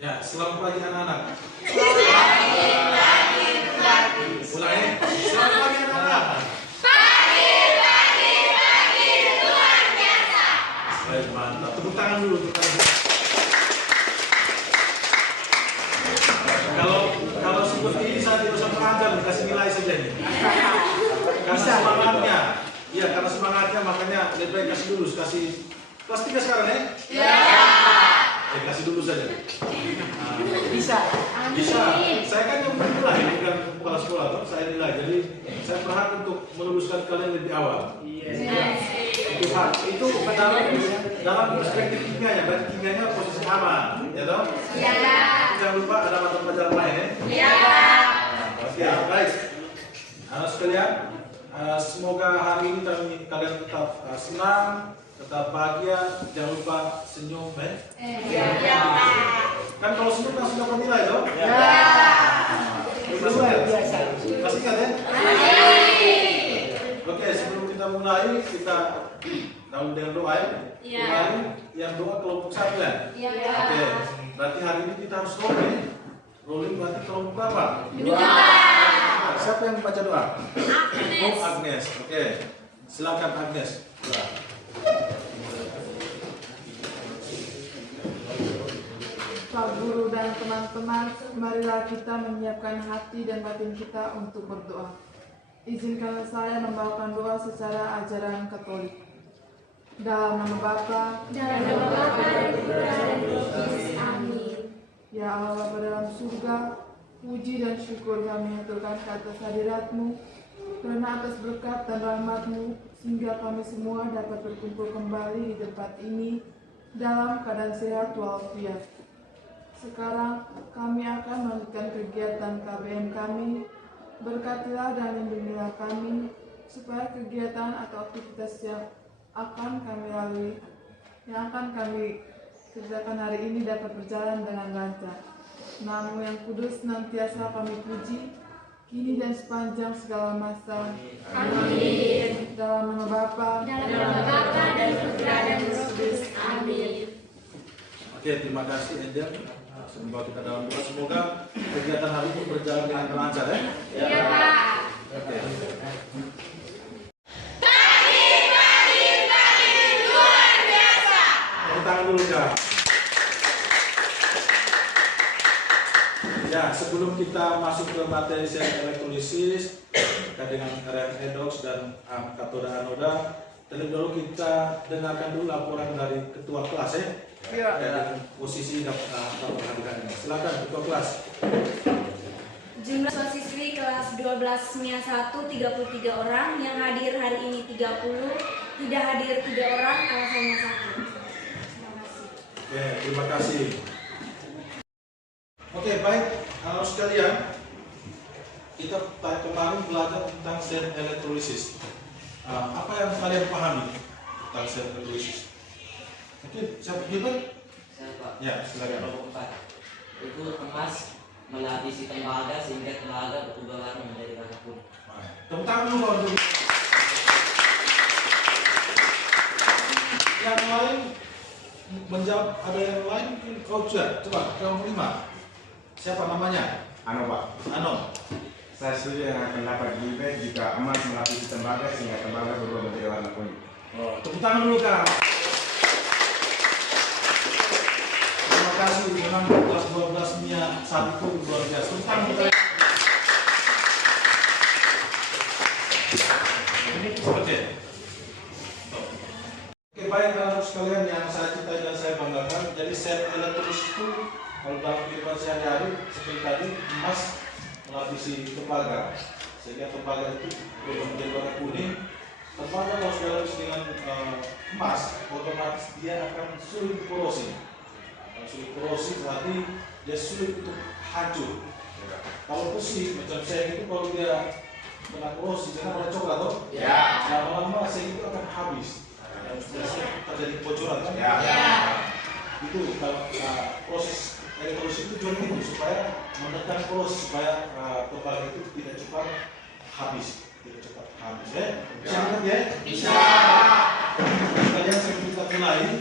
Ya, selamat pagi anak-anak. Ulang ya. Selamat pagi anak-anak. Luar biasa. Baik, mantap. Tepuk tangan dulu untuk kalian. Kalau seperti ini saya tidak usah mengajar, kasih nilai saja nih. Karena semangatnya. Iya, karena semangatnya makanya lebih baik kasih dulu, kasih kelas 3 sekarang ya? Ya. Kasih dulu saja. Bisa. Saya kan yang menilai, bukan kepala sekolah, toh. Saya nilai. Jadi saya berhak untuk meluluskan kalian lebih awal. Itu dalam perspektif kimianya, berarti kimianya posisi aman, ya toh? Ya. Jangan lupa ada mata pelajaran lain ya. Ya. Oke, baik. Anak sekalian, semoga hari ini kalian tetap senang, tetap bahagia, jangan lupa senyum, Ya. Kan kalau senyum langsung dapat nilai toh? Luar biasa. Masih ingat ya? Oke, sebelum kita mulai, kita dahulu dengan doa ya. Kemarin yang doa kelompok 1 ya? Oke, berarti hari ini kita harus rolling. Rolling berarti kelompok berapa? 2. Siapa yang membaca doa? Agnes. Agnes. Oke, silakan Agnes. Doa. Pak Guru dan teman-teman, marilah kita menyiapkan hati dan batin kita untuk berdoa. Izinkanlah saya membawakan doa secara ajaran Katolik. Dalam nama Bapa, Dalam nama Bapa dan Putra dan Roh Kudus. Amin. Ya Allah Bapa dalam surga, puji dan syukur kami haturkan ke atas hadirat-Mu, karena atas berkat dan rahmat-Mu, sehingga kami semua dapat berkumpul kembali di tempat ini dalam keadaan sehat walafiat. Sekarang kami akan melanjutkan kegiatan KBM kami. Berkatilah dan lindungilah kami, supaya kegiatan atau aktivitas yang akan kami lalui, yang akan kami kerjakan hari ini dapat berjalan dengan lancar. Nama-Mu yang kudus senantiasa kami puji, kini dan sepanjang segala masa. Amin. Dalam nama Bapa, Dalam nama Bapa dan Putra dan Roh Kudus. Amin. Oke, terima kasih Angel. Semoga kita dalam doa, semoga kegiatan hari ini berjalan dengan lancar ya. Ya, Pak. Oke. Pagi luar biasa. Tepuk tangan dulu ya. Ya, sebelum kita masuk ke materi sel elektrolisis dengan redox dan katoda anoda, terlebih dahulu kita dengarkan dulu laporan dari ketua kelas ya. Dengan posisi perhatikan ini. Silakan ketua kelas. Jumlah siswi kelas 12 MIA 1 33 orang, yang hadir hari ini 30, tidak hadir 3 orang, alasannya sakit. Terima kasih. Oke, terima kasih. Oke, baik, anak sekalian, kita kemarin belajar tentang sel elektrolisis. Apa yang kalian pahami tentang sel elektrolisis? Mungkin siapa Gilbert? Saya Pak. Ya, silakan. Kelompok 4. Itu emas melapisi tembaga sehingga tembaga berubah warna menjadi warna kuning. Tepuk tangan dulu kalau begitu. Yang lain menjawab, ada yang lain mungkin kau coba kelompok 5. Siapa namanya? Ano Pak, Ano. saya setuju dengan pendapat Gilbert jika emas melapisi tembaga sehingga tembaga berubah menjadi warna kuning. Tepuk tangan dulu Kak. Terima kasih, memang kelas 12 MIA 1 luar biasa. Tepuk tangan dulu. Oke, baik anak sekalian yang saya cintai dan saya banggakan. Jadi sel elektrolisis itu kalau dalam kehidupan sehari-hari seperti tadi, emas melapisi tembaga sehingga tembaga itu berubah menjadi warna kuning. Tembaga kalau sudah dilapisi dengan emas, otomatis dia akan sulit korosi. Kalau sulit korosi berarti dia sulit untuk hancur. Kalau besi macam seng itu kalau dia kena korosi, karena ada coklat toh? Ya. Lama-lama seng itu akan habis. Biasanya terjadi kebocoran kan? Itu kalau proses elektrolisis itu tujuan itu supaya menekan korosi supaya tembaga itu tidak cepat habis, ya? Bisa ingat ya? Bisa. Kalian sebelum kita mulai,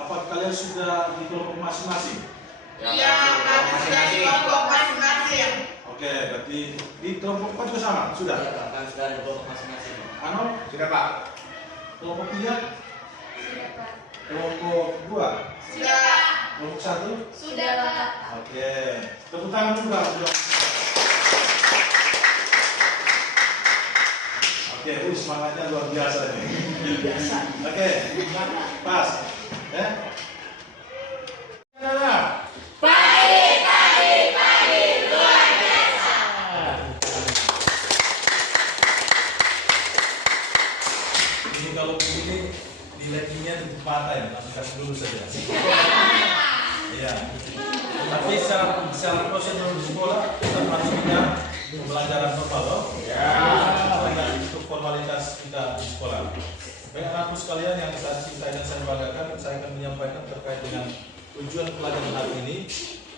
apa kalian sudah di kelompok masing-masing? Iya, harus dari kelompok masing-masing. Oke, berarti di kelompok 4 juga sama? Sudah? Iya Pak, kan sudah ada kelompok masing-masing. Ano? Sudah Pak. Kelompok 3? Sudah, Pak. Kelompok 2? Sudah. Kelompok 1? Sudah, Pak. Oke, tepuk tangan juga. Oke, semangatnya luar biasa nih. Oke, pas. Ya. Nah, ini kalau begini nilainya tutup mata ya, langsung kasih dulu saja. Iya. Tapi secara prosedur di sekolah kita harus punya pembelajaran normal loh. Ya. Itu formalitas kita di sekolah. Baik anakku sekalian yang saat kita dan saya banggakan, saya akan menyampaikan terkait dengan tujuan pelajaran hari ini,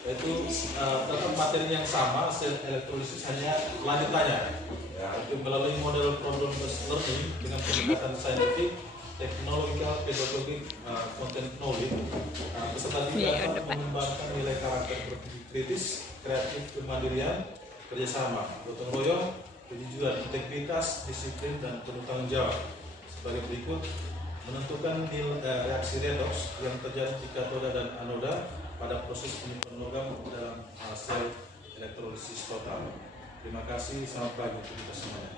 yaitu tetap materi yang sama, sel elektrolisis hanya lanjutannya. Ya, itu melalui model problem based learning dengan pendekatan saintifik, teknologikal, pedagogik, content knowledge. Peserta juga dapat mengembangkan nilai karakter berpikir kritis, kreatif, kemandirian, kerjasama, gotong royong, kejujuran, integritas, disiplin, dan penuh tanggung jawab. Sebagai berikut, menentukan reaksi redoks yang terjadi di katoda dan anoda pada proses penyimpan logam dalam sel elektrolisis total. Terima kasih, selamat pagi untuk kita semuanya.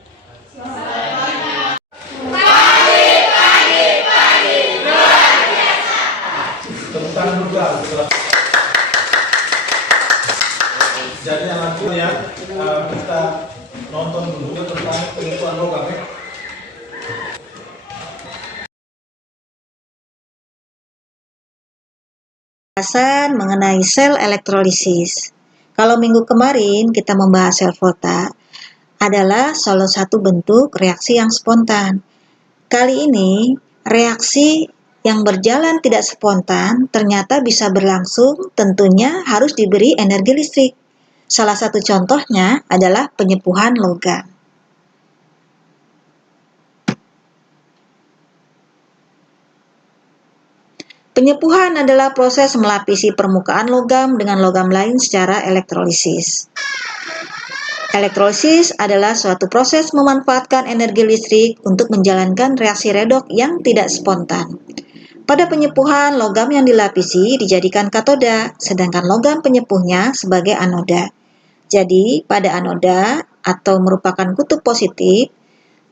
Tepuk tangan juga. Jadi anakku ya, kita nonton dulu tentang penyimpan logam ya. Pembahasan mengenai sel elektrolisis. Kalau minggu kemarin kita membahas sel volta adalah salah satu bentuk reaksi yang spontan. Kali ini reaksi yang berjalan tidak spontan ternyata bisa berlangsung, tentunya harus diberi energi listrik. Salah satu contohnya adalah penyepuhan logam. Penyepuhan adalah proses melapisi permukaan logam dengan logam lain secara elektrolisis. Elektrolisis adalah suatu proses memanfaatkan energi listrik untuk menjalankan reaksi redoks yang tidak spontan. Pada penyepuhan, logam yang dilapisi dijadikan katoda, sedangkan logam penyepuhnya sebagai anoda. Jadi, pada anoda atau merupakan kutub positif,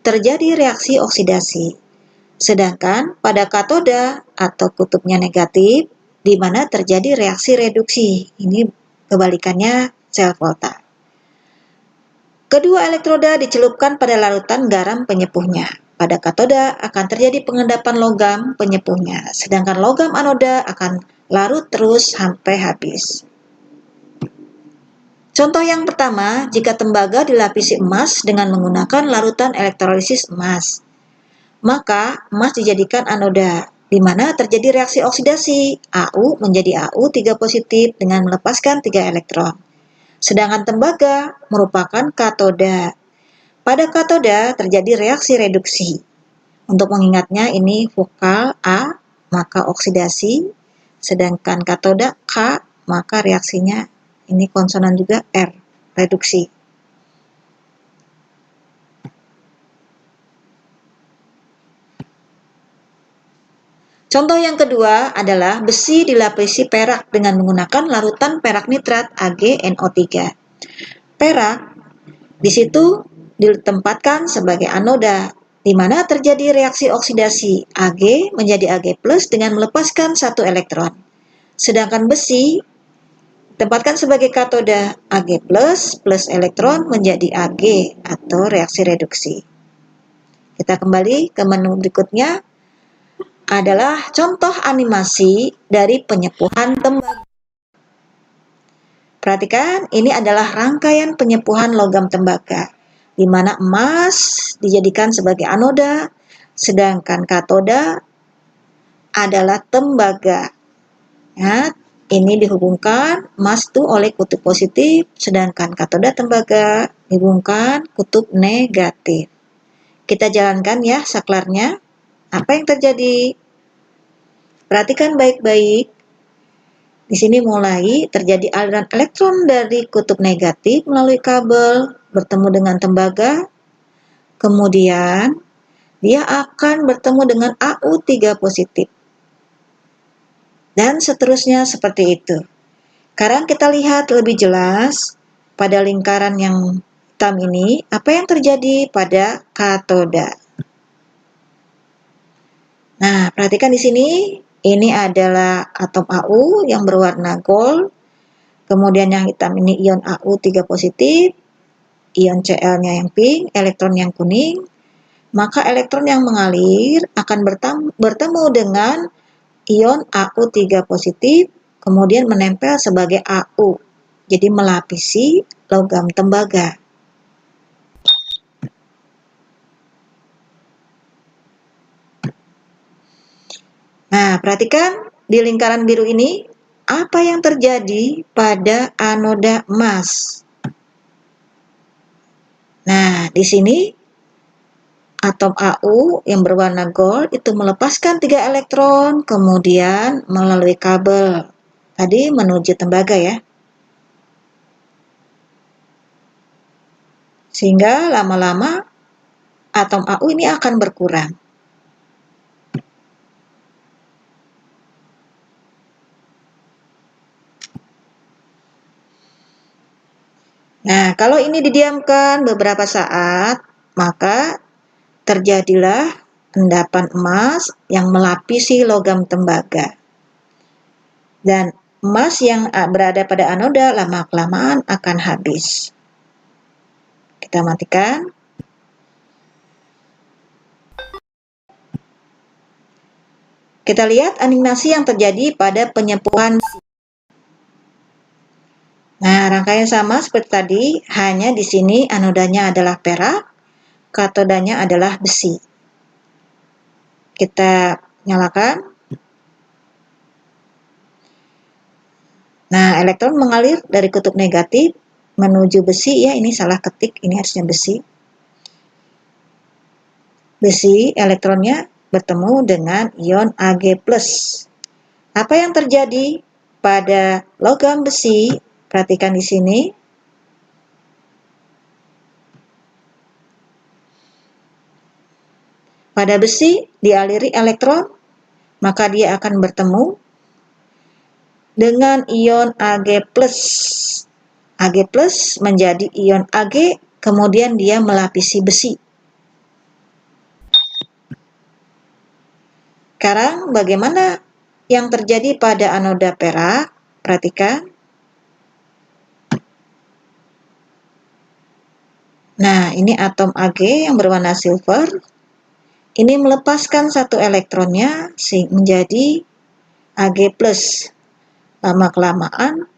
terjadi reaksi oksidasi. Sedangkan pada katoda atau kutubnya negatif, di mana terjadi reaksi reduksi. Ini kebalikannya sel volta. Kedua elektroda dicelupkan pada larutan garam penyepuhnya. Pada katoda akan terjadi pengendapan logam penyepuhnya, sedangkan logam anoda akan larut terus sampai habis. Contoh yang pertama, jika tembaga dilapisi emas dengan menggunakan larutan elektrolisis emas, maka emas dijadikan anoda, di mana terjadi reaksi oksidasi, Au menjadi Au3 positif dengan melepaskan 3 elektron. Sedangkan tembaga merupakan katoda. Pada katoda terjadi reaksi reduksi. Untuk mengingatnya ini vokal A, maka oksidasi, sedangkan katoda K, maka reaksinya ini konsonan juga R, reduksi. Contoh yang kedua adalah besi dilapisi perak dengan menggunakan larutan perak nitrat AgNO3. Perak di situ ditempatkan sebagai anoda, di mana terjadi reaksi oksidasi Ag menjadi Ag+ dengan melepaskan 1 elektron. Sedangkan besi ditempatkan sebagai katoda, Ag+ plus elektron menjadi Ag atau reaksi reduksi. Kita kembali ke menu berikutnya, adalah contoh animasi dari penyepuhan tembaga. Perhatikan, ini adalah rangkaian penyepuhan logam tembaga, di mana emas dijadikan sebagai anoda, sedangkan katoda adalah tembaga. Ya, ini dihubungkan emas itu oleh kutub positif, sedangkan katoda tembaga dihubungkan kutub negatif. Kita jalankan ya saklarnya. Apa yang terjadi? Perhatikan baik-baik. Di sini mulai terjadi aliran elektron dari kutub negatif melalui kabel bertemu dengan tembaga. Kemudian dia akan bertemu dengan AU3 positif. Dan seterusnya seperti itu. Sekarang kita lihat lebih jelas pada lingkaran yang hitam ini, apa yang terjadi pada katoda. Nah, perhatikan di sini, ini adalah atom AU yang berwarna gold, kemudian yang hitam ini ion AU3 positif, ion Cl-nya yang pink, elektron yang kuning, maka elektron yang mengalir akan bertemu dengan ion AU3 positif, kemudian menempel sebagai AU, jadi melapisi logam tembaga. Nah, perhatikan di lingkaran biru ini, apa yang terjadi pada anoda emas. Nah, di sini atom AU yang berwarna gold itu melepaskan 3 elektron, kemudian melalui kabel tadi menuju tembaga ya. Sehingga lama-lama atom AU ini akan berkurang. Nah, kalau ini didiamkan beberapa saat, maka terjadilah endapan emas yang melapisi logam tembaga. Dan emas yang berada pada anoda lama-kelamaan akan habis. Kita matikan. Kita lihat animasi yang terjadi pada penyempuhan. Nah, rangkaian sama seperti tadi, hanya di sini anodanya adalah perak, katodanya adalah besi. Kita nyalakan. Nah, elektron mengalir dari kutub negatif menuju besi, ya ini salah ketik, ini harusnya besi. Besi, elektronnya bertemu dengan ion Ag+. Apa yang terjadi pada logam besi? Perhatikan di sini. Pada besi dialiri elektron, maka dia akan bertemu dengan ion Ag+. Ag+ menjadi ion Ag, kemudian dia melapisi besi. Sekarang bagaimana yang terjadi pada anoda perak? Perhatikan. Nah, ini atom Ag yang berwarna silver. Ini melepaskan 1 elektronnya menjadi Ag+. Lama-kelamaan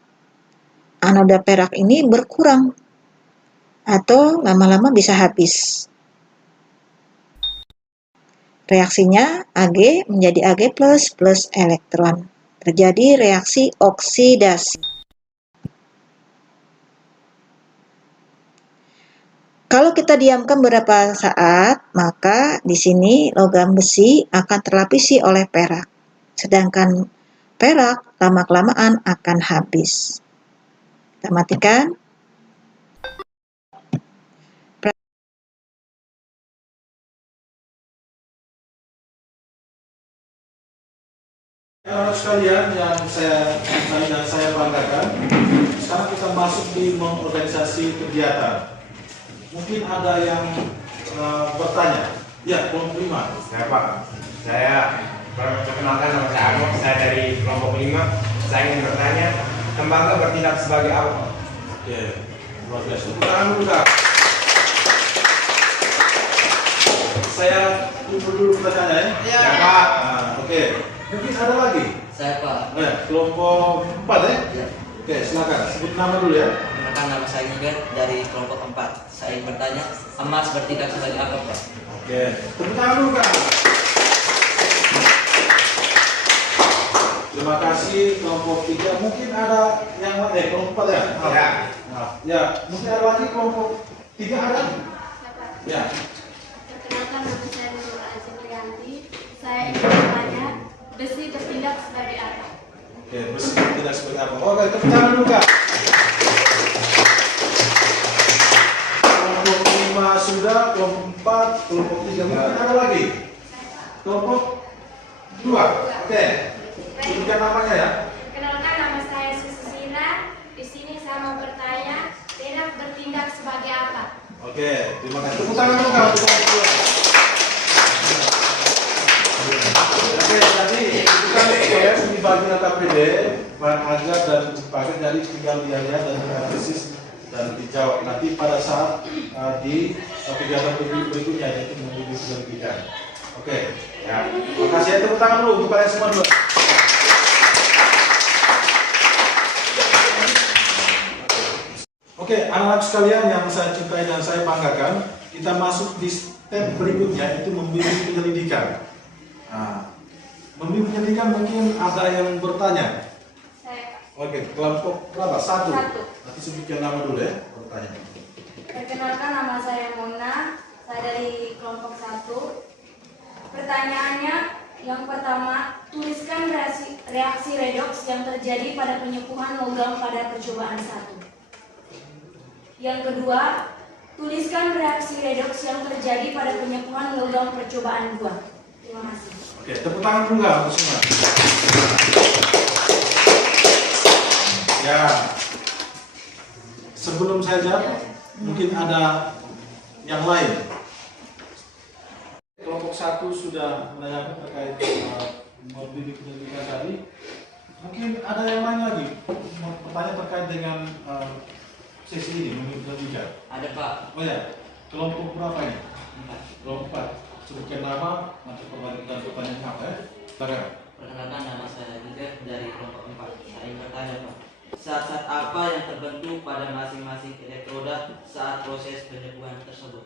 anoda perak ini berkurang atau lama-lama bisa habis. Reaksinya Ag menjadi Ag+ plus elektron. Terjadi reaksi oksidasi. Kalau kita diamkan beberapa saat, maka di sini logam besi akan terlapisi oleh perak. Sedangkan perak lama-kelamaan akan habis. Kita matikan. Sekalian yang saya banggakan, sekarang kita masuk di organisasi kegiatan. Mungkin ada yang bertanya. Ya, kelompok 5. Ya Pak, saya perkenalkan nama saya Arno, saya dari kelompok 5. Saya ingin bertanya, tembaga bertindak sebagai apa Pak? Oke, luar biasa. Tangan dulu Kak. Saya tunggu dulu pertanyaannya ya. Ya Pak. Oke, mungkin ada lagi. Saya Pak. Kelompok 4 ya? Ya. Oke, silakan sebut nama dulu ya. Perkenalkan nama saya Igan dari kelompok 4. Saya ingin bertanya, emas bertindak sebagai apa Pak? Oke, tepuk tangan dulu Kak. Terima kasih kelompok 3. Mungkin ada yang kelompok 4 ya? Ya. Ya, mungkin ada lagi kelompok 3 ada? Ya. Perkenalkan nama saya Nurul Aziprianti. Saya ingin bertanya, besi bertindak sebagai apa? Oke, besi bertindak bertindak sebagai apa. Oke, tepuk tangan dulu Kak. Kelompok 5 sudah, kelompok 4, kelompok 3, mungkin ada lagi. Kelompok 2, oke. Sebutkan namanya ya. Perkenalkan, nama saya Susila. Di sini saya mau bertanya, Redak bertindak sebagai apa? Oke, terima kasih. Tepuk tangan dulu Kak untuk kelompok 2. Oke, jadi itu kan kalian dibagi KPD, bahan ajar dan paket, jadi tinggal lihat dan analisis dan dijawab nanti pada saat di kegiatan berikutnya, yaitu memilih penyelidikan. Oke, ya. Terima kasih. Tepuk tangan dulu untuk kalian semua dulu. Oke, anak-anak sekalian yang saya cintai dan saya banggakan, kita masuk di step berikutnya, itu memilih penyelidikan. Nah, memilih penyelidikan mungkin ada yang bertanya. Saya Oke, kelompok berapa? 1. Satu. Nanti sebutkan nama dulu ya, bertanya. Perkenalkan, nama saya Mona. Saya dari kelompok 1. Pertanyaannya yang pertama, tuliskan reaksi redoks yang terjadi pada penyepuhan logam pada percobaan 1. Yang kedua, tuliskan reaksi redoks yang terjadi pada penyepuhan logam percobaan 2. Terima kasih. Oke, tepuk tangan dulu nggak untuk semua? Ya, sebelum saya jawab, mungkin ada yang lain. Kelompok 1 sudah menanyakan terkait memilih penyelidikan tadi. Mungkin ada yang lain lagi, pertanyaan terkait dengan sesi ini, memilih penyelidikan. Ada Pak. Oh ya, kelompok berapa ini? 4. Kelompok 4. Sebutkan nama, nanti pertanyaan apa ya? Silakan. Perkenalkan, nama saya juga dari kelompok 4. Saya ingin bertanya Pak, zat-zat apa yang terbentuk pada masing-masing elektroda saat proses penyepuhan tersebut?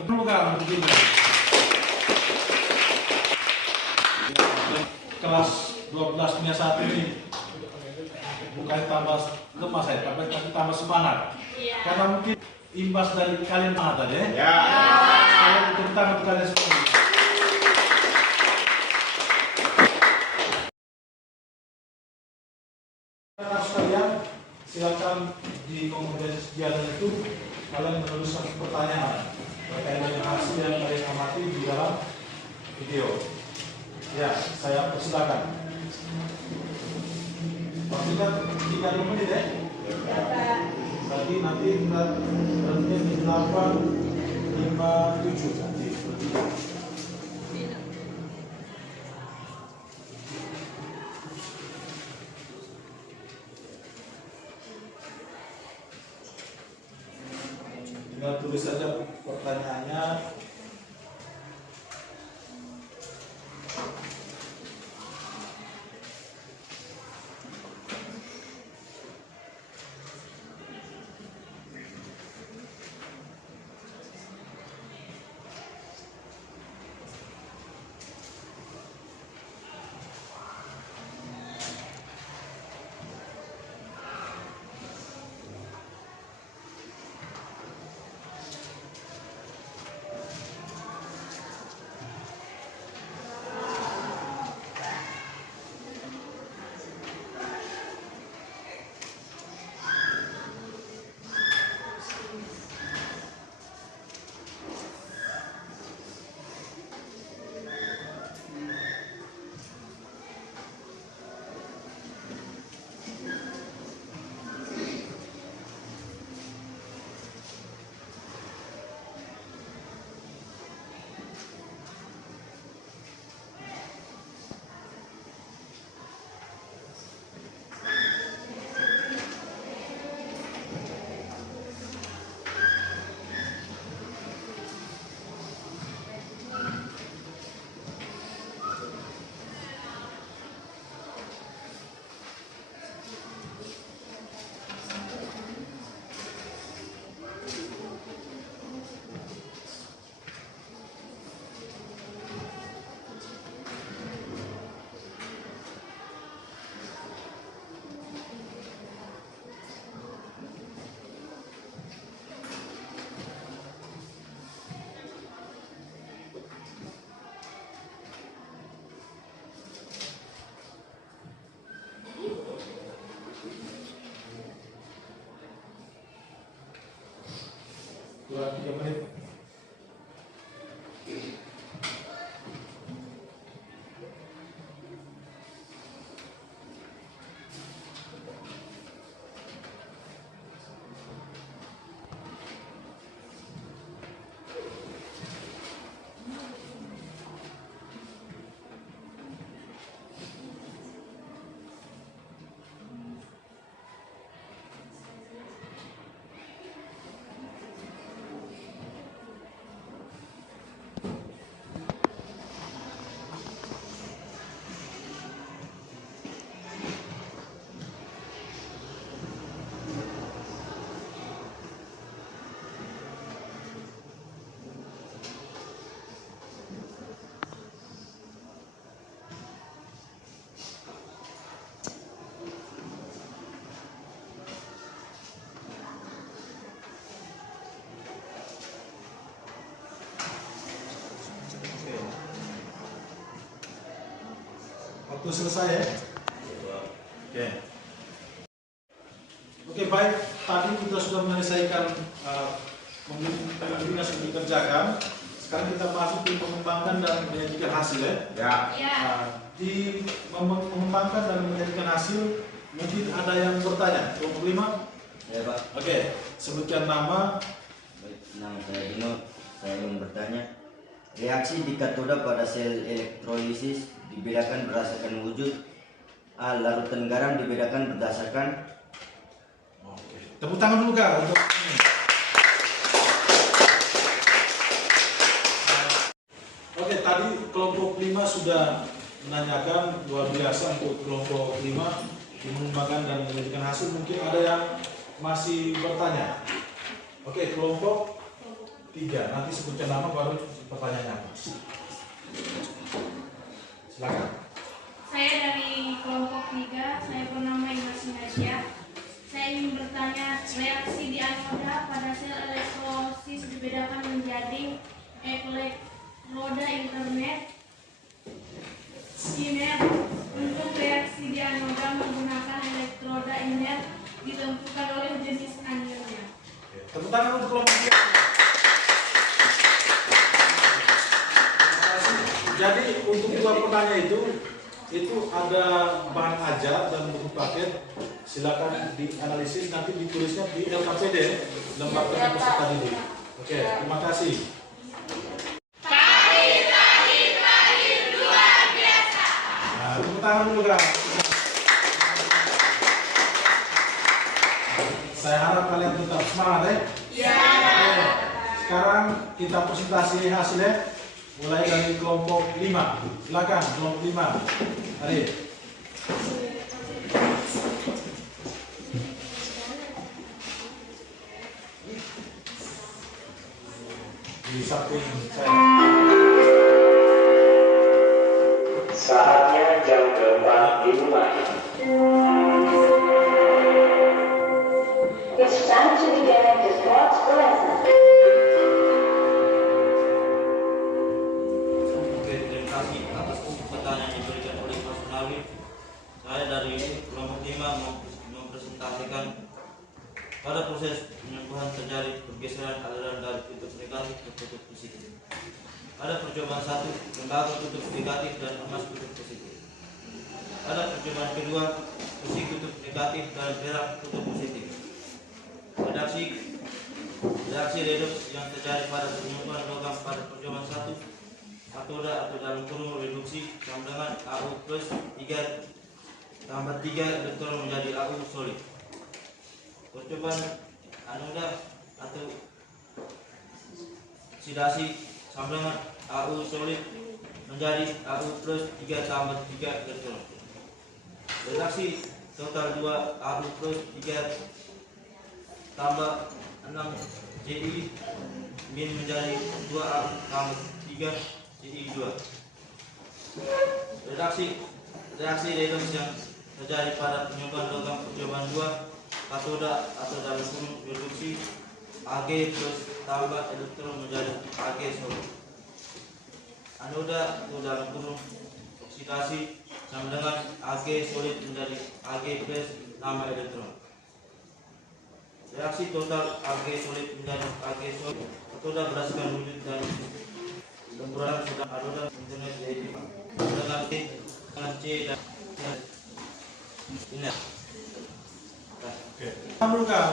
Perlu nggak begini? Kelas 12 punya 1 ini bukan tambah lemas saya, tapi tambah semangat. Karena mungkin imbas dari kalian banget tadi ya. Ya. Kalian tepuk tangan untuk kalian semua. Anak sekalian, silakan di kompetensi kegiatan itu kalian menulis satu pertanyaan terkait dengan hasil yang kalian amati di dalam video. Ya, saya persilakan. Waktunya 30 menit ya. Berarti nanti kita berhenti di 8.57 nanti. Tinggal tulis saja pertanyaannya. 3 menit. Waktu selesai ya? Oke. Oke, baik. Tadi kita sudah menyelesaikan yang sudah dikerjakan. Sekarang kita masuk di mengembangkan dan menyajikan hasil ya. Ya. Nah, di mengembangkan dan menyajikan hasil, mungkin ada yang bertanya. Kelompok 5? Ya Pak. Oke, sebutkan nama. Baik, nama saya Dino. Saya ingin bertanya, reaksi di katoda pada sel elektrolisis dibedakan berdasarkan wujud. A. Larutan garam dibedakan berdasarkan. Oke, tepuk tangan dulu Kak untuk ini. Oke, tadi kelompok 5 sudah menanyakan, luar biasa untuk kelompok 5 mengembangkan dan menyajikan hasil. Mungkin ada yang masih bertanya. Oke, kelompok 3, nanti sebutkan nama baru pertanyaannya apa. Silakan. Saya dari kelompok 3, saya bernama Imas Nadia. Saya ingin bertanya, reaksi di anoda pada sel elektrolisis dibedakan menjadi elektroda internet, iner. Untuk reaksi di anoda menggunakan elektroda iner ditentukan oleh jenis anionnya. Tepuk tangan untuk kelompok 3. Jadi untuk 2 pertanyaan itu ada bahan ajar dan buku paket. Silakan dianalisis, nanti ditulisnya di LKPD, lembaga peserta didik. Oke, terima kasih. Nah, tepuk tangan dulu Kak. Saya harap kalian tetap semangat ya. Iya. Oke, sekarang kita presentasi hasilnya. Mulai dari kelompok 5. Silakan kelompok 5. Mari. Di samping saya. Saatnya jam keempat dimulai. It's time to begin the sports lesson. Oke, terima kasih atas pertanyaan yang diberikan oleh Mas Nawi. Saya dari kelompok 5 mempresentasikan pada proses penyembuhan terjadi pergeseran aliran dari kutub negatif ke kutub positif. Ada percobaan 1, lembaga kutub negatif dan emas kutub positif. Ada percobaan kedua, besi kutub negatif dan perak kutub positif. Reaksi redoks yang terjadi pada penyembuhan logam pada percobaan 1, katoda atau dalam kurung reduksi sama dengan AU plus 3 tambah 3 elektron menjadi AU solid. Percobaan anoda atau oksidasi sama dengan AU solid menjadi AU plus 3 tambah 3 elektron. Reaksi total 2 AU plus 3 tambah 6 JI min menjadi 2 AU tambah 3 JI2. Reaksi redoks yang terjadi pada penyembuhan logam percobaan 2, katoda atau dalam kurung reduksi Ag plus tambah elektron menjadi Ag solid. Anoda atau dalam kurung oksidasi sama dengan Ag solid menjadi Ag plus tambah elektron. Reaksi total Ag solid menjadi Ag solid. Katoda berdasarkan wujud dan campuran sedang anoda menjadi dengan C dan ini. Oke. Dulu Kak.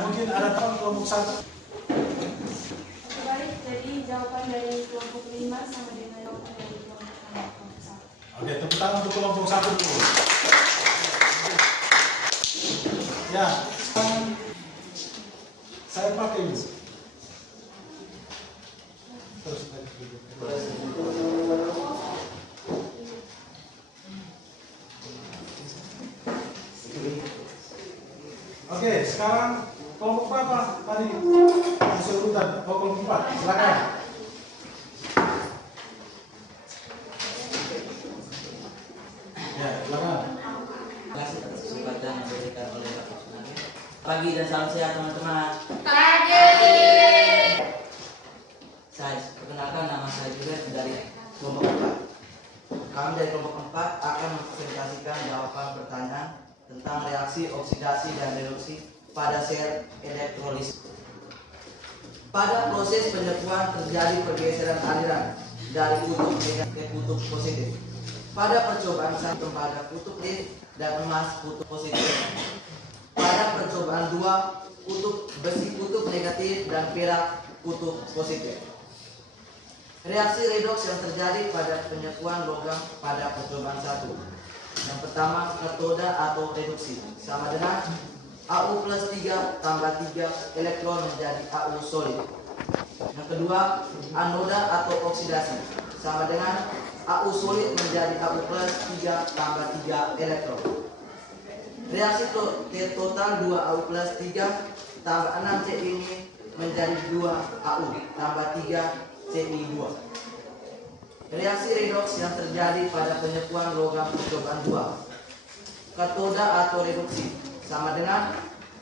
Mungkin ada kelompok 1. Baik, jadi jawaban dari kelompok 5 sama dengan jawaban dari kelompok 1. Oke, tepuk tangan untuk kelompok 1 dulu. Ya, sekarang saya pakai ini. Terus Oke, sekarang kelompok berapa tadi? Masuk urutan. Oh, kelompok 4. Silakan. Ya, silakan. Terima kasih atas kesempatan yang diberikan oleh Bapak Sunardi. Pagi dan salam sehat teman-teman. Saya perkenalkan, nama saya juga dari kelompok 4. Kami dari kelompok 4 akan mempresentasikan jawaban pertanyaan tentang reaksi oksidasi dan reduksi pada sel elektrolisis. Pada proses penyatuan terjadi pergeseran aliran dari kutub negatif ke kutub positif. Pada percobaan tembaga kutub lid dan emas kutub positif. Pada percobaan 2 kutub besi kutub negatif dan perak kutub positif. Reaksi redoks yang terjadi pada penyatuan logam pada percobaan 1. Yang pertama, katoda atau reduksi, sama dengan Au plus 3 tambah 3 elektron menjadi Au solid. Yang kedua, anoda atau oksidasi, sama dengan Au solid menjadi Au plus 3 tambah 3 elektron. Reaksi total 2 Au plus 3 tambah 6 C ini menjadi 2 Au tambah 3 CI2. Reaksi redoks yang terjadi pada penyatuan logam percobaan 2. Katoda atau reduksi, sama dengan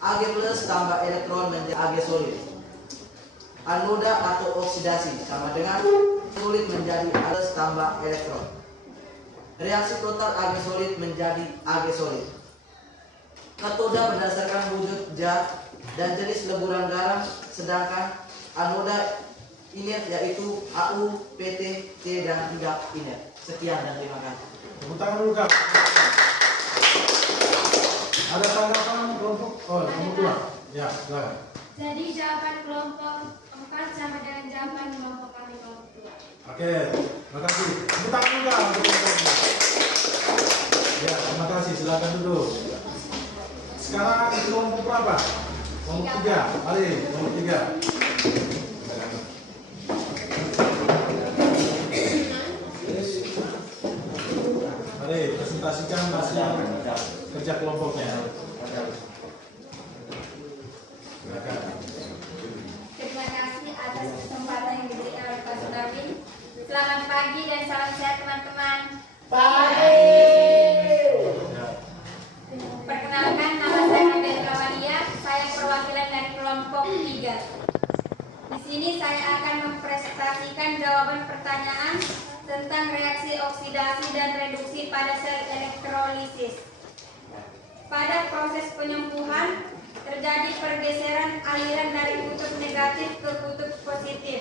Ag plus tambah elektron menjadi Ag solid. Anoda atau oksidasi, sama dengan solid menjadi Ag plus tambah elektron. Reaksi total Ag solid menjadi Ag solid. Katoda berdasarkan wujud zat dan jenis leburan garam, sedangkan anoda inert yaitu Au, PT, C dan 3 inert. Sekian dan terima kasih. Tepuk tangan dulu Kak. Ada tanggapan kelompok? Oh, kelompok 2. Ya, silakan. Jadi jawaban kelompok 4 sama dengan jawaban kelompok kami kelompok 2. Oke, terima kasih. Tepuk tangan dulu Kak untuk kelompok 2. Ya, terima kasih. Silakan duduk. Sekarang kelompok berapa? Kelompok 3. Mari, kelompok 3. Mari presentasikan hasil kerja kelompoknya. Terima kasih atas kesempatan yang diberikan oleh Pak Sunardi. Selamat pagi dan salam sehat teman-teman. Perkenalkan, nama saya Rebecca Maria. Saya perwakilan dari kelompok 3. Di sini saya akan mempresentasikan jawaban pertanyaan tentang reaksi oksidasi dan reduksi pada sel elektrolisis. Pada proses penyembuhan terjadi pergeseran aliran dari kutub negatif ke kutub positif.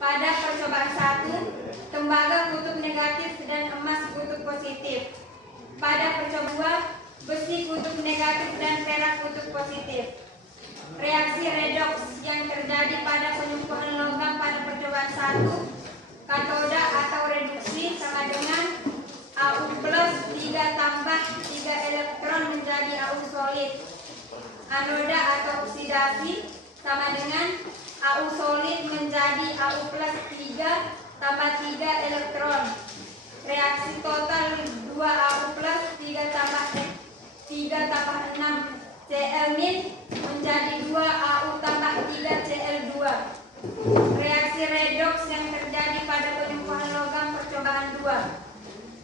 Pada percobaan 1, tembaga kutub negatif dan emas kutub positif. Pada percobaan 2, besi kutub negatif dan perak kutub positif. Reaksi redoks yang terjadi pada penyembuhan logam pada percobaan 1, katoda atau reduksi, sama dengan Au plus 3 tambah 3 elektron menjadi Au solid. Anoda atau oksidasi, sama dengan Au solid menjadi Au plus 3 tambah 3 elektron. Reaksi total 2 Au plus 3 tambah 6 Cl min menjadi 2 Au tambah 3 Cl2. Reaksi redoks yang terjadi pada penyembuhan logam percobaan 2.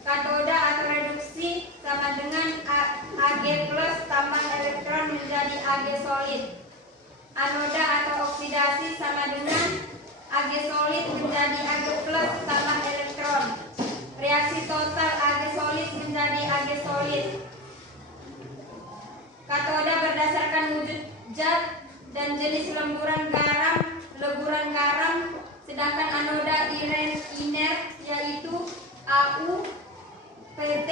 Katoda atau reduksi, sama dengan Ag plus tambah elektron menjadi Ag solid. Anoda atau oksidasi, sama dengan Ag solid menjadi Ag plus tambah elektron. Reaksi total Ag solid menjadi Ag solid. Katoda berdasarkan wujud zat dan jenis leburan garam, sedangkan anoda iner yaitu AU, PT,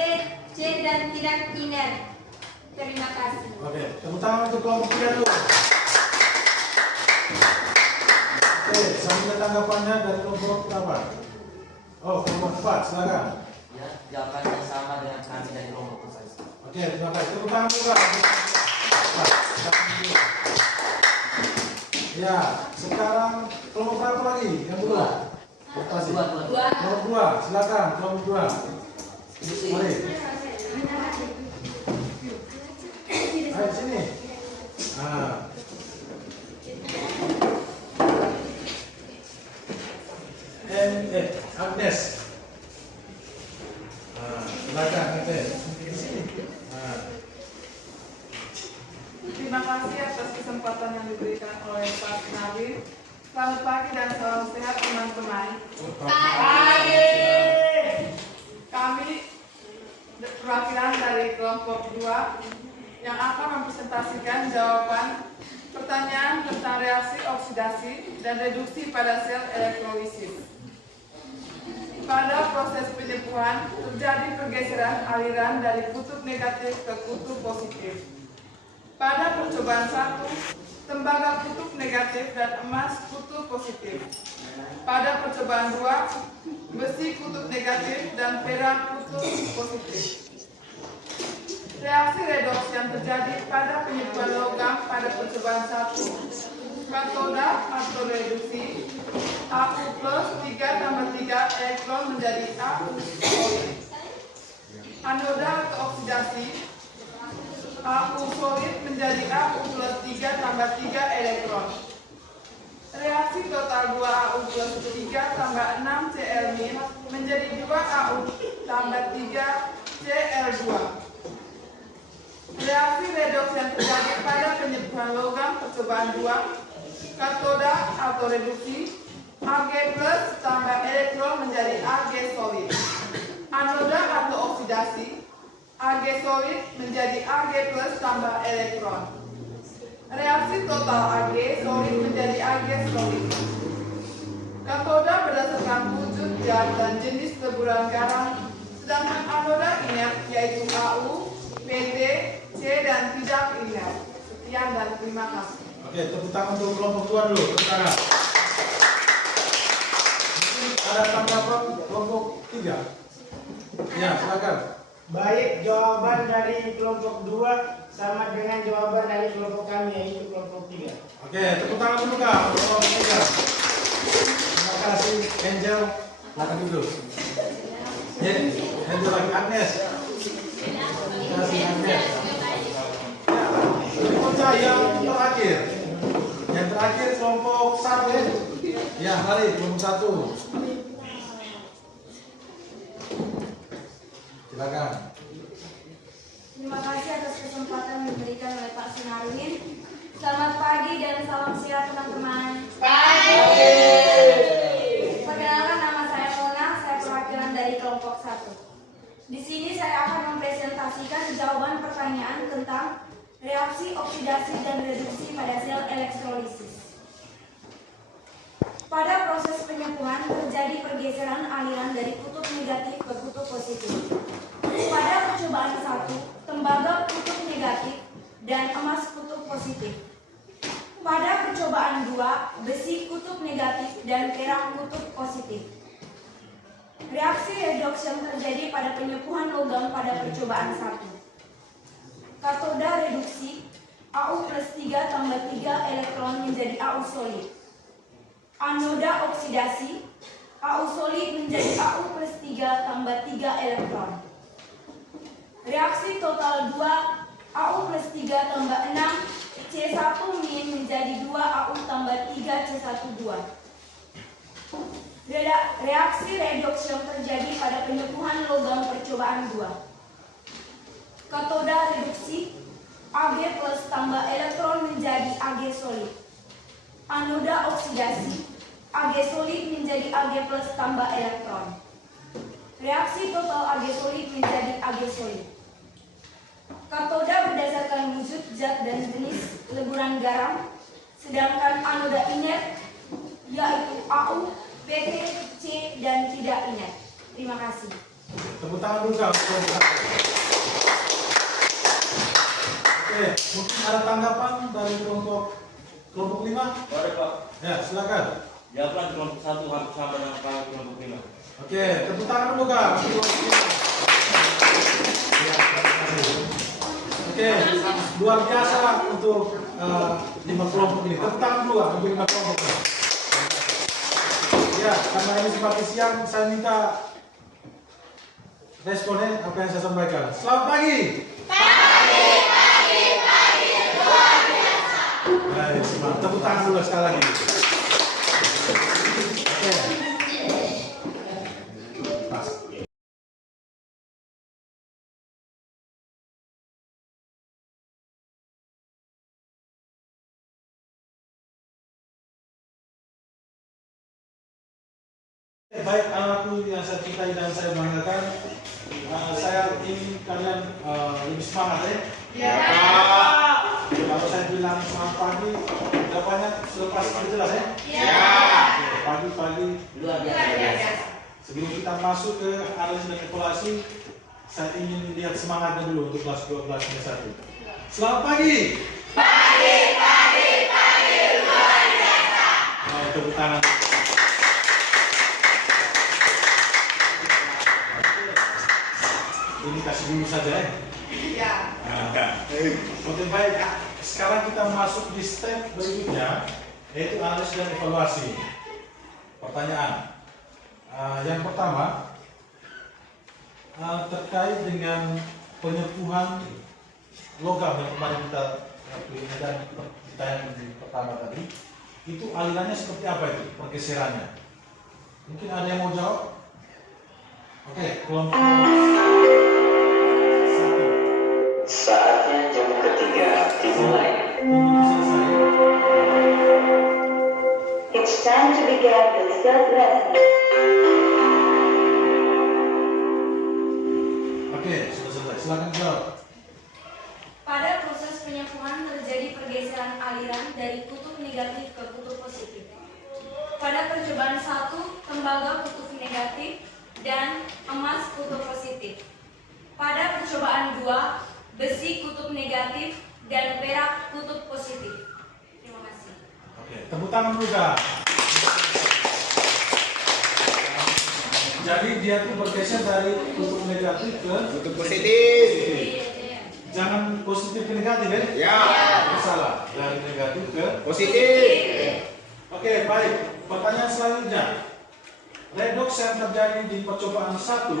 C dan tidak iner. Terima kasih. Oke, tepuk tangan untuk kelompok 3 dulu. Oke, selanjutnya tanggapannya dari kelompok berapa? Oh, kelompok 4, silakan. Ya, jawabannya sama dengan kami dari kelompok 4. Oke, terima kasih. Tepuk tangan juga. Ya, sekarang kelompok berapa lagi? Yang belum? Kelompok 2, silakan. Kelompok 2. Mari. Ayo sini. Agnes. Silakan Agnes. Terima kasih atas kesempatan yang diberikan oleh Pak Nabil. Selamat pagi dan salam sehat teman-teman. Pagi. Kami perwakilan dari kelompok 2 yang akan mempresentasikan jawaban pertanyaan tentang reaksi oksidasi dan reduksi pada sel elektrolisis. Pada proses penyepuhan terjadi pergeseran aliran dari kutub negatif ke kutub positif. Pada percobaan 1, tembaga kutub negatif dan emas kutub positif. Pada percobaan 2, besi kutub negatif dan perak kutub positif. Reaksi redoks yang terjadi pada penyepuhan logam pada percobaan 1, katoda atau reduksi, AU plus 3 tambah 3 elektron menjadi AU solid. Anoda atau oksidasi, AU solid menjadi AU plus 3 tambah 3 elektron. Reaksi total 2 AU plus 3 tambah 6 Cl- menjadi 2 AU tambah 3 Cl2. Reaksi redoks yang terjadi pada penyepuhan logam percobaan 2, katoda atau reduksi, Ag plus tambah elektron menjadi Ag solid. Anoda atau oksidasi, Ag solid menjadi Ag plus tambah elektron. Reaksi total Ag solid menjadi Ag solid. Katoda berdasarkan wujud zat dan jenis leburan garam, sedangkan anoda inert yaitu AU, PT, C dan tidak inert. Sekian dan terima kasih. Oke, tepuk tangan untuk kelompok 2 dulu. Tepuk tangan. Ada tanggapan kelompok 3? Ya, silakan. Baik, jawaban dari kelompok 2 sama dengan jawaban dari kelompok kami, yaitu kelompok 3. Oke, tepuk tangan dulu Kak untuk kelompok 3. Terima kasih Angel. Silakan dulu. Ya, Angel lagi Agnes. Terima kasih Agnes. Ya, berikutnya yang terakhir. Yang terakhir kelompok 1 ya. Ya, mari kelompok 1. Silakan. Terima kasih atas kesempatan yang diberikan oleh Pak Sunarwin. Selamat pagi dan salam sehat teman-teman. Pagi. Perkenalkan, nama saya Mona, saya perwakilan dari kelompok 1. Di sini saya akan mempresentasikan jawaban pertanyaan tentang reaksi oksidasi dan reduksi pada sel elektrolisis. Pada proses penyepuhan terjadi pergeseran aliran dari kutub negatif ke kutub positif. Pada percobaan 1, tembaga kutub negatif dan emas kutub positif. Pada percobaan 2, besi kutub negatif dan perak kutub positif. Reaksi redoks yang terjadi pada penyepuhan logam pada percobaan 1. Katoda reduksi, AU plus 3 tambah 3 elektron menjadi AU solid. Anoda oksidasi, AU solid menjadi AU plus 3 tambah 3 elektron. Reaksi total 2 AU plus 3 tambah 6 C1- menjadi 2 AU tambah 3 C12. Reaksi redoks yang terjadi pada penyepuhan logam percobaan 2. Katoda reduksi, Ag plus tambah elektron menjadi Ag solid. Anoda oksidasi, Ag solid menjadi Ag plus tambah elektron. Reaksi total Ag solid menjadi Ag solid. Katoda berdasarkan wujud, zat, dan jenis leburan garam, sedangkan anoda inert yaitu AU, PT, C, dan tidak inert. Terima kasih. Tepuk tangan dulu Kak. Oke, mungkin ada tanggapan dari kelompok 5? Ada Pak. Ya, silakan. Jawaban kelompok 1 hampir sama dengan kelompok 5. Oke, tepuk tangan dulu Kak. Ya, terima kasih. Oke, luar biasa untuk 5 kelompok ini. Tepuk tangan dulu Kak untuk 5 kelompok ini. Ya, karena ini seperti siang, saya minta responnya apa yang saya sampaikan. Selamat pagi. Baik, semangat. Tepuk tangan dulu sekali lagi. Oke. Pas. Baik anakku yang saya cintai dan saya banggakan, saya ingin kalian lebih semangat ya. Ya. Kalau saya bilang semangat pagi, jawabannya sudah pasti jelas ya. Ya. Pagi-pagi Luar biasa. sebelum kita masuk ke analisis dan evaluasi, saya ingin lihat semangatnya dulu untuk kelas 12 ini 1. Selamat pagi. Pagi. Luar biasa. Nah, tepuk tangan. Ini kasih dulu saja ya. Iya. Oke baik. Sekarang kita masuk di step berikutnya, yaitu analisis dan evaluasi. Pertanyaan. Yang pertama terkait dengan penyepuhan logam yang kemarin kita pilih dan ditayang di pertama tadi, itu alirannya seperti apa itu pergeserannya? Mungkin ada yang mau jawab? Oke, kelompok Saatnya jam ketiga dimulai. It's time to begin the third lesson. Oke, sudah selesai. Silakan jawab. Pada proses penyepuhan terjadi pergeseran aliran dari kutub negatif ke kutub positif. Pada percobaan 1, tembaga kutub negatif dan emas kutub positif. Pada percobaan 2, besi kutub negatif dan perak kutub positif. Terima kasih. Oke, tepuk tangan dulu Kak. Jadi dia tuh bergeser dari kutub negatif ke Kutub positif. Jangan positif ke negatif ya? Ya. Salah. Dari negatif ke Positif. Oke, baik. Pertanyaan selanjutnya. Redoks yang terjadi di percobaan 1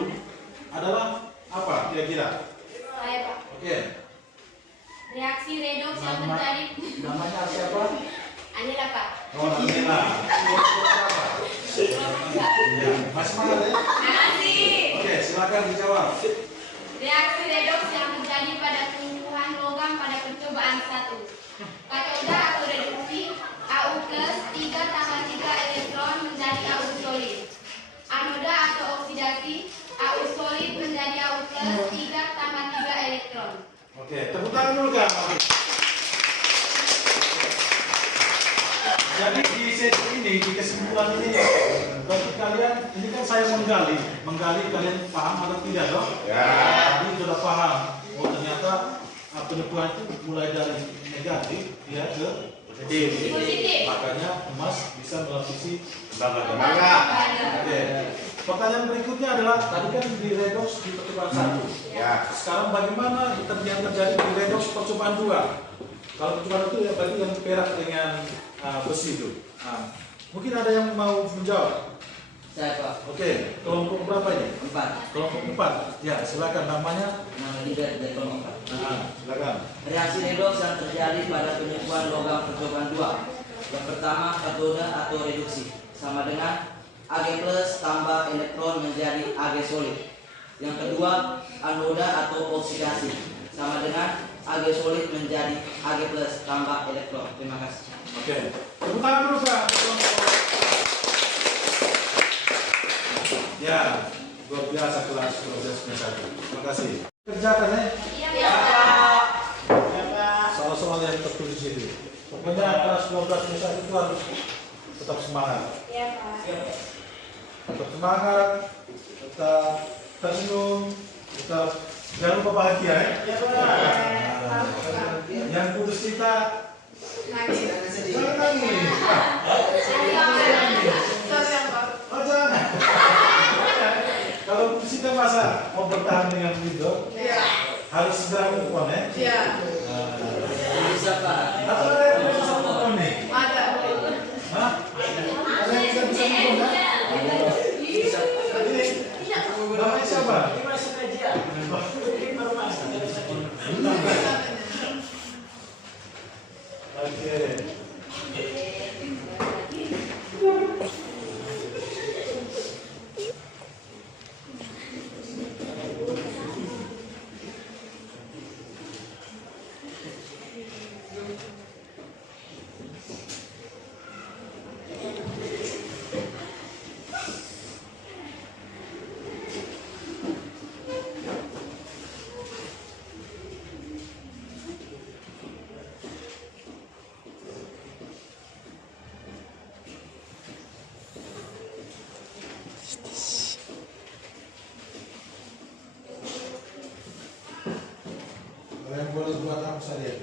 adalah apa kira-kira? Saya Pak. Oke. Reaksi redoks yang Nama- terjadi. Namanya siapa? Anila Pak. Oh, Nila. Ya, masih mana ya? Makasih. Oke, silakan dijawab. Reaksi redoks yang terjadi pada penyepuhan logam pada percobaan 1. Katoda atau reduksi AU plus 3 tambah 3 elektron menjadi AU solid. Anoda atau oksidasi AU solid menjadi AU plus 3 tambah 3 elektron. Oke, tepuk tangan dulu Kak. Jadi di sesi ini, di kesimpulan ini, bagi kalian, ini kan saya menggali kalian paham atau tidak dong? Ya. Tadi sudah paham, oh ternyata penyepuhan itu mulai dari negatif ya ke positif. Makanya emas bisa melapisi tembaga. Oke. Pertanyaan berikutnya adalah tadi kan di redoks di percobaan 1. Ya. Sekarang bagaimana yang terjadi di redoks percobaan 2? Kalau percobaan itu ya berarti yang perak dengan besi itu. Mungkin ada yang mau menjawab? Saya Pak. Oke, kelompok berapa ini? 4. Kelompok 4. Ya, silakan namanya. Nama leader dari kelompok 4. Silakan. Reaksi redoks yang terjadi pada penyepuhan logam percobaan 2. Yang pertama, katoda atau reduksi, sama dengan Ag plus tambah elektron menjadi Ag solid. Yang kedua, anoda atau oksidasi, sama dengan Ag solid menjadi Ag plus tambah elektron. Terima kasih. Oke, tepuk tangan dulu Pak. Ya, luar biasa kelas proses satu. Terima kasih. Kerjakan ya. Iya Soal-soal yang tertulis itu. Pokoknya kelas 12 besar itu harus tetap semangat. Tetap semangat, tetap tersenyum, tetap jangan lupa bahagia ya. Yang putus kita jangan nangis. Oh jangan. Kalau putus kita masa mau bertahan dengan Ridho, harus segera move on ya. Bisa Pak. Atau ada yang bisa move on nih? Ada. Hah? Ada yang bisa move on kan? Ini namanya siapa? Oke. Kalian boleh buat apa saja.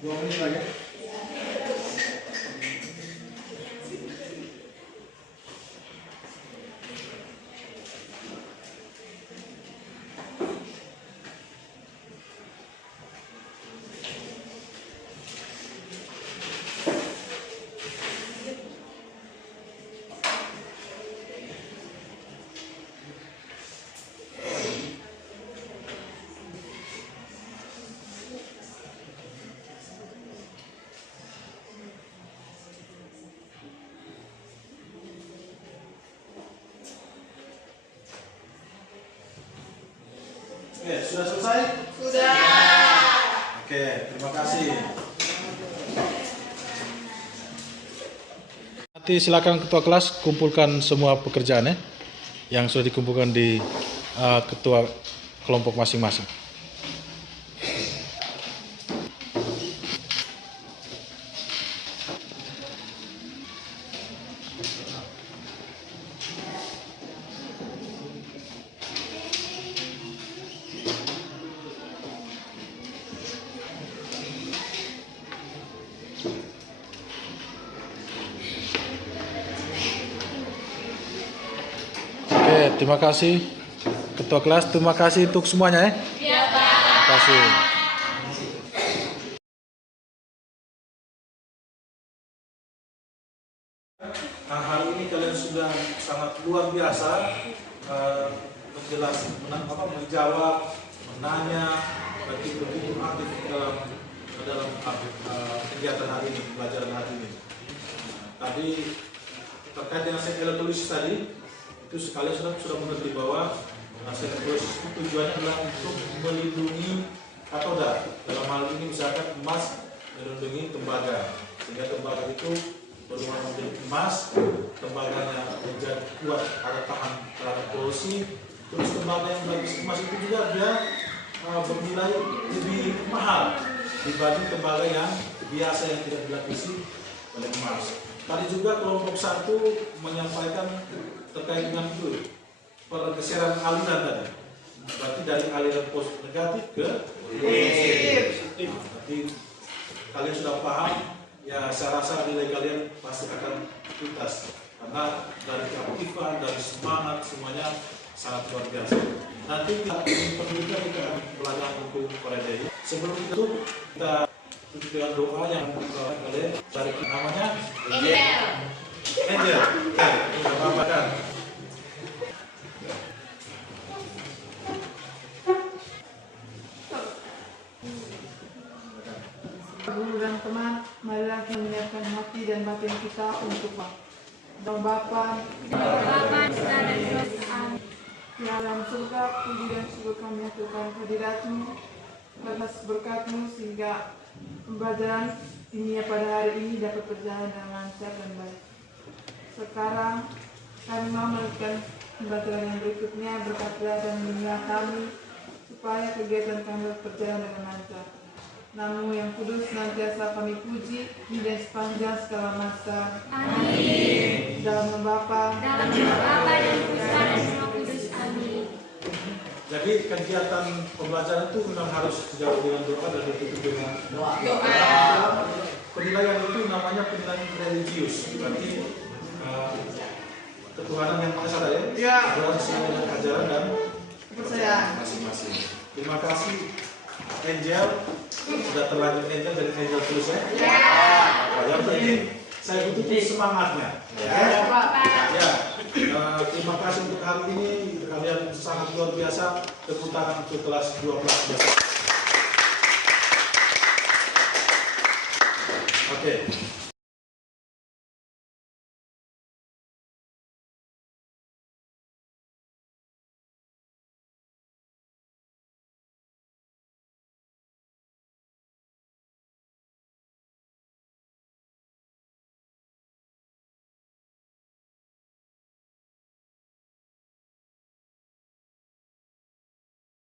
Dua menit lagi. Oke, sudah selesai? Sudah. Oke, terima kasih. Nanti silakan ketua kelas kumpulkan semua pekerjaan ya, yang sudah dikumpulkan di ketua kelompok masing-masing. Oke, terima kasih ketua kelas, terima kasih untuk semuanya ya. Iya, Pak. Terima kasih. Hari ini kalian sudah sangat luar biasa menjawab, menanya, begitu aktif dalam kegiatan hari ini, pelajaran hari ini. Tadi terkait dengan set elektrolisis tadi, itu sekalian sudah mengerti bahwa set elektrolisis itu tujuannya adalah untuk melindungi katoda. Dalam hal ini misalkan emas melindungi tembaga, sehingga tembaga itu berwarna menjadi emas, tembaganya menjadi kuat, ada tahan terhadap korosi. Terus tembaga yang berlapis emas itu juga dia bernilai lebih mahal dibanding tembaga yang biasa yang tidak dilapisi oleh emas. Tadi juga kelompok 1 menyampaikan terkait dengan itu pergeseran aliran tadi. Berarti dari aliran positif negatif ke positif. Berarti kalian sudah paham, ya saya rasa nilai kalian pasti akan tuntas karena dari keaktifan, dari semangat semuanya sangat luar biasa. Nanti pendidikan kita akan belajar untuk Korea. Sebelum itu kita tutup dengan doa yang dibawakan oleh dari namanya Angel. Angel, kita bawakan. Guru dan teman, marilah kita menyiapkan hati dan batin kita untuk doa Bapa, di alam surga, puji dan syukur kami aturkan hadirat-Mu, atas berkat-Mu sehingga pembelajaran ini pada hari ini dapat berjalan dengan lancar dan baik. Sekarang kami mau melakukan pembelajaran yang berikutnya, berkatlah dan bimbinglah kami supaya kegiatan kami dapat berjalan dengan lancar. Namu yang kudus senantiasa kami puji di dan sepanjang segala masa. Amin. Dalam nama Bapa, Dalam nama Bapa dan Putra dan Roh Kudus. Amin. Jadi kegiatan pembelajaran itu memang harus dijawab dengan doa dan ditutup dengan doa. Penilaian itu namanya penilaian religius. Berarti ketuhanan yang Maha Esa ya. Dalam sesuai dengan ajaran dan kepercayaan masing-masing. Terima kasih Angel, sudah terlanjur Angel dari Angel terus ya. Yang penting saya butuh semangatnya. Ya. Terima kasih untuk hari ini, kalian sangat luar biasa. Tepuk tangan untuk kelas 12 biasa. Oke.